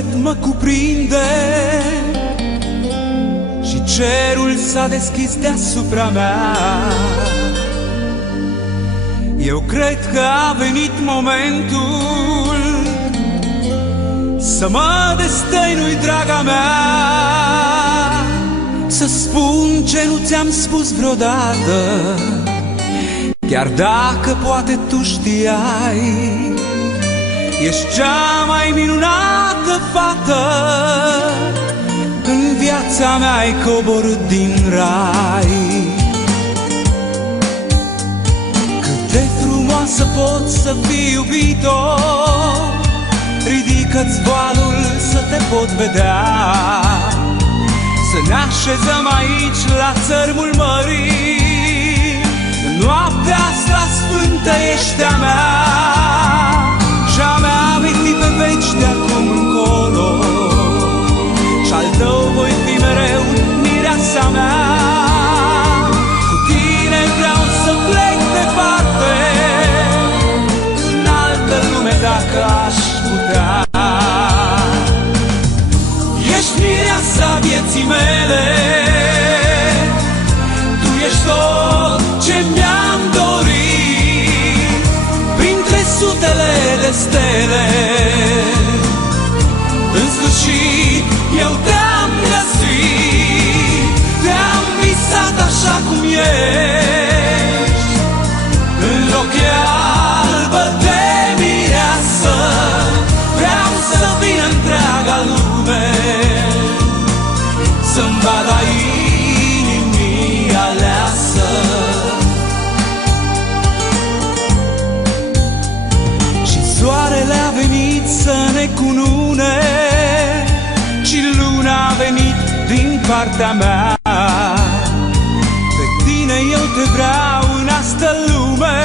suflet mă cuprinde și cerul s-a deschis deasupra mea. Eu cred că a venit momentul să mă destăinui, draga mea, să spun ce nu ți-am spus vreodată, chiar dacă poate tu știai. Ești cea mai minunată fată, în viața mea ai coborât din rai. Cât de frumoasă pot să fii, iubito, ridică-ți voalul să te pot vedea. Să ne așezăm aici la țărmul mării, noaptea asta sfântă ești a mea și a mea vei fi pe veci de acum încolo, și-al tău voi fi mereu, mireasa mea. Cu tine vreau să plec departe, în altă lume dacă aș putea. Ești mireasa vieții mele, tu ești tot ce mi-am dorit, printre sutele de stele. În sfârșit eu te-am găsit, te-am visat așa cum ești, în rochea albă de mireasă. Vreau să vină întreaga lume să-mi vadă inimii aleasă. Și soarele a venit să ne cunune, și luna a venit din partea mea. Pe tine eu te vreau în asta lume,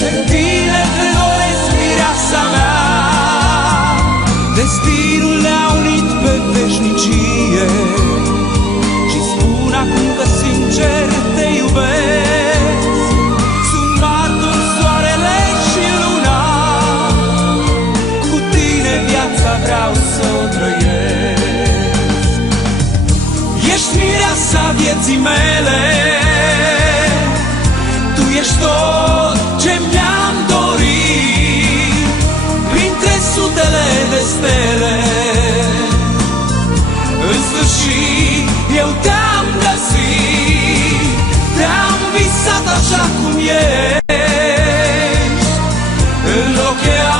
pe tine te doresc, mireasa mea. Destinul ne-a unit pe veșnicie și spun acum că sincer te iubesc. Sunt martor soarele și luna, cu tine viața vreau să o trăiesc. Ești mireasa vieții mele, tu ești tot ce mi-am dorit, printre sutele de stele. În sfârșit eu te-am găsit, te-am visat așa cum ești, în rochea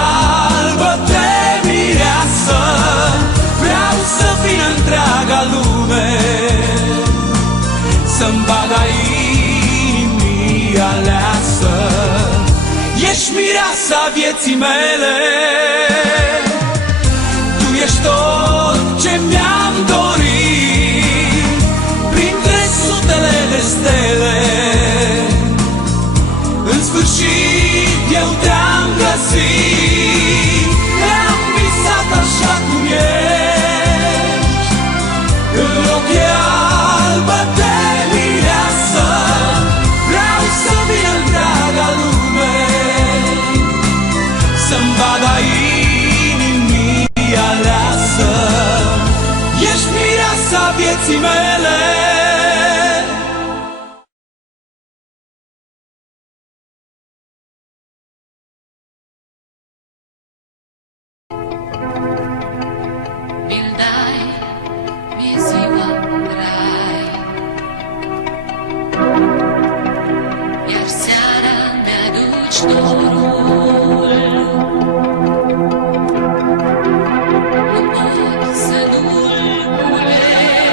albă de mireasă. Vreau să vină întreaga lume să-mi vadă inimii aleasă. Ești mireasa vieții mele, tu ești tot ce mi-am dorit, printre sutele de stele. În sfârșit eu te-am găsit, te-am visat așa cum ești, în rochea albă de mireasă. Vreau să vină întreaga lume să-mi vadă inimii aleasă. Ești mireasa vieții mele. Mi-l dai, mi-e ziua în rai, iar seara mi-aduci dorul. Nu pot să nu-l culeg,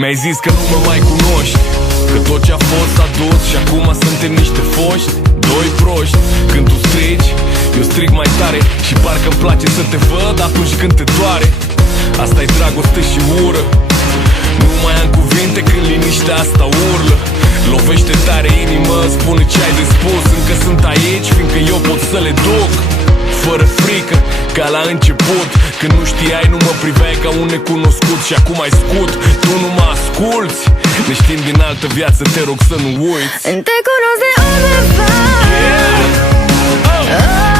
Mi-ai zis că nu mă mai cunoști, că tot ce-a fost s-a dus și acum suntem niște foști doi proști. Când tu strigi, eu strig mai tare și parcă-mi place să te văd atunci când te doare. Asta-i dragoste și ură. Nu mai am cuvinte când liniștea asta urlă. Lovește tare inimă, spune ce ai de spus. Încă sunt aici, fiindcă eu pot să le duc fără frică, ca la început. Când nu știai, nu mă priveai ca un necunoscut și acum ai scut. Tu nu mă asculți, ne știm din altă viață, te rog să nu uiți. Te cunosc de undeva. Yeah. Oh.